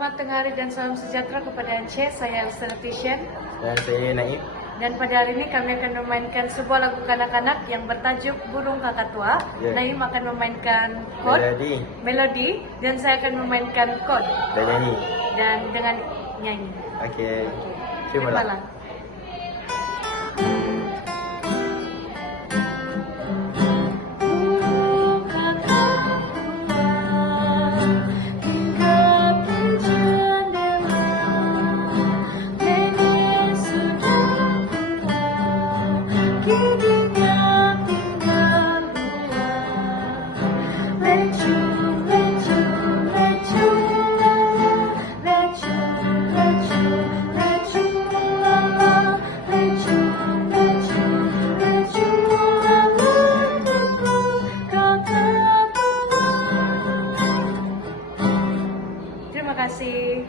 Selamat tengah hari dan salam sejahtera kepada Encik. Saya Elsa Tishan. Dan saya Naib. Dan pada hari ini kami akan memainkan sebuah lagu kanak-kanak yang bertajuk Burung Kakak Tua. Ya. Naim akan memainkan chord, melodi, dan saya akan memainkan chord Dan nyanyi. dan dengan nyanyi. Okey. Cubalah. Cubalah. Terima kasih.